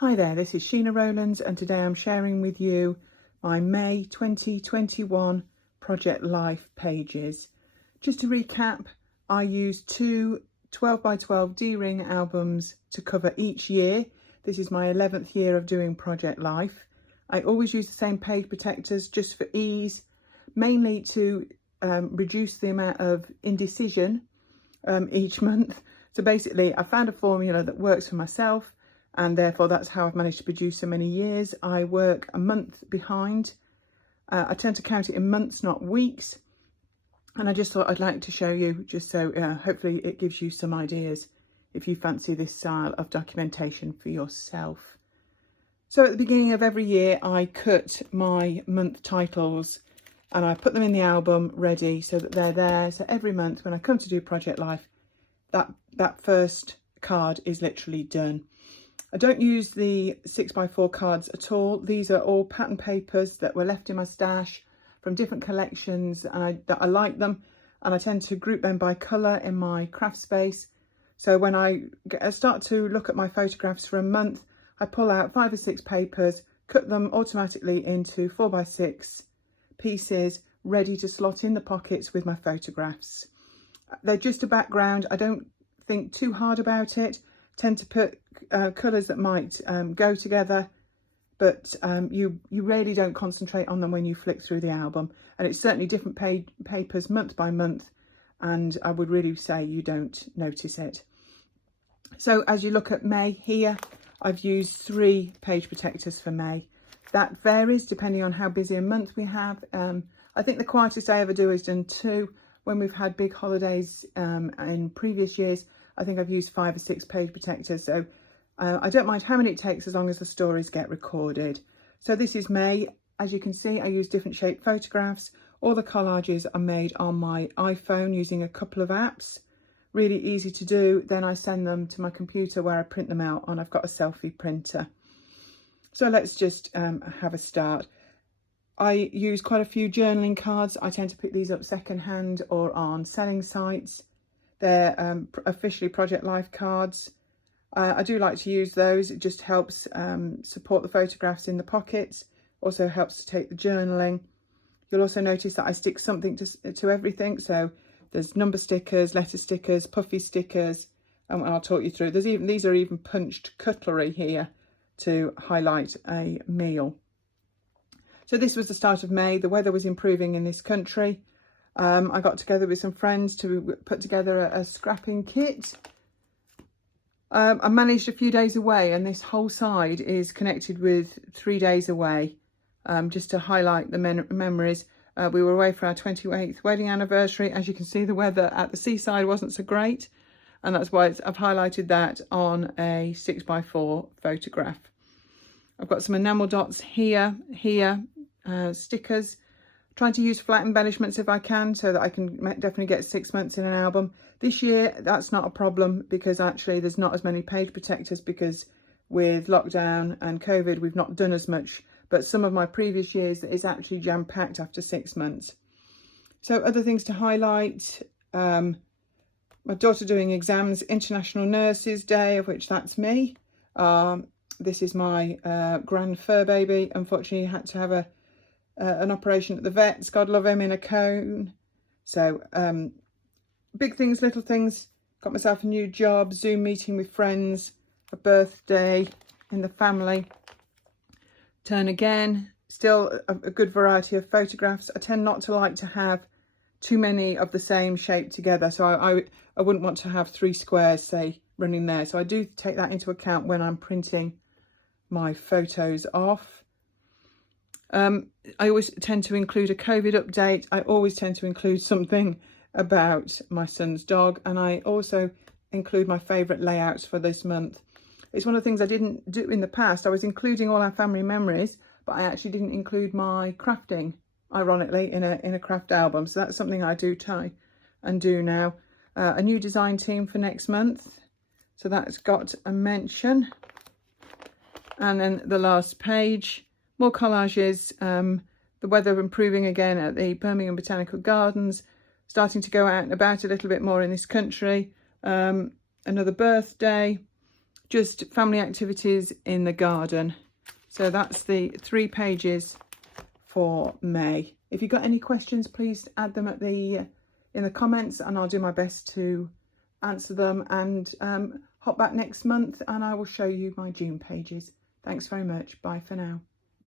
Hi there, this is Sheena Rowlands and today I'm sharing with you my May 2021 Project Life pages. Just to recap, I used two 12 by 12 D-ring albums to cover each year. This is my 11th year of doing Project Life. I always use the same page protectors just for ease, mainly to reduce the amount of indecision each month. So basically I found a formula that works for myself, and therefore that's how I've managed to produce so many years. I work a month behind. I tend to count it in months, not weeks. And I just thought I'd like to show you, just so hopefully it gives you some ideas if you fancy this style of documentation for yourself. So at the beginning of every year, I cut my month titles and I put them in the album ready so that they're there. So every month when I come to do Project Life, that first card is literally done. I don't use the 6x4 cards at all. These are all pattern papers that were left in my stash from different collections, and I like them, and I tend to group them by colour in my craft space. So when I start to look at my photographs for a month, I pull out 5 or 6 papers, cut them automatically into 4x6 pieces, ready to slot in the pockets with my photographs. They're just a background. I don't think too hard about it. Tend to put colours that might go together, but you really don't concentrate on them when you flick through the album. And it's certainly different papers month by month, and I would really say you don't notice it. So as you look at May here, I've used 3 page protectors for May. That varies depending on how busy a month we have. I think the quietest I ever do is done 2. When we've had big holidays in previous years, I think I've used 5 or 6 page protectors. So I don't mind how many it takes as long as the stories get recorded. So this is May. As you can see, I use different shaped photographs. All the collages are made on my iPhone using a couple of apps. Really easy to do. Then I send them to my computer where I print them out on. I've got a selfie printer. So let's just have a start. I use quite a few journaling cards. I tend to pick these up secondhand or on selling sites. They're officially Project Life cards. I do like to use those. It just helps support the photographs in the pockets. Also helps to take the journaling. You'll also notice that I stick something to everything. So there's number stickers, letter stickers, puffy stickers, and I'll talk you through. These are even punched cutlery here to highlight a meal. So this was the start of May. The weather was improving in this country. I got together with some friends to put together a scrapping kit. I managed a few days away, and this whole side is connected with 3 days away, just to highlight the memories. We were away for our 28th wedding anniversary. As you can see, the weather at the seaside wasn't so great, and that's why I've highlighted that on a 6x4 photograph. I've got some enamel dots here, stickers. Trying to use flat embellishments if I can, so that I can definitely get 6 months in an album. This year, that's not a problem because actually there's not as many page protectors because with lockdown and COVID, we've not done as much. But some of my previous years is actually jam-packed after 6 months. So other things to highlight, my daughter doing exams, International Nurses Day, of which that's me. This is my grand fur baby. Unfortunately, had to have an operation at the vets, God love him, in a cone. So big things, little things. Got myself a new job, Zoom meeting with friends, a birthday in the family. Turn again, still a good variety of photographs. I tend not to like to have too many of the same shape together, so I wouldn't want to have 3 squares, say, running there. So I do take that into account when I'm printing my photos off. I always tend to include a COVID update. I always tend to include something about my son's dog, and I also include my favourite layouts for this month. It's one of the things I didn't do in the past. I was including all our family memories, but I actually didn't include my crafting, ironically, in a craft album. So that's something I do try and do now. A new design team for next month, so that's got a mention. And then the last page, more collages. The weather improving again at the Birmingham Botanical Gardens, starting to go out and about a little bit more in this country. Another birthday, just family activities in the garden. So that's the 3 pages for May. If you've got any questions, please add them at in the comments, and I'll do my best to answer them, and hop back next month and I will show you my June pages. Thanks very much. Bye for now.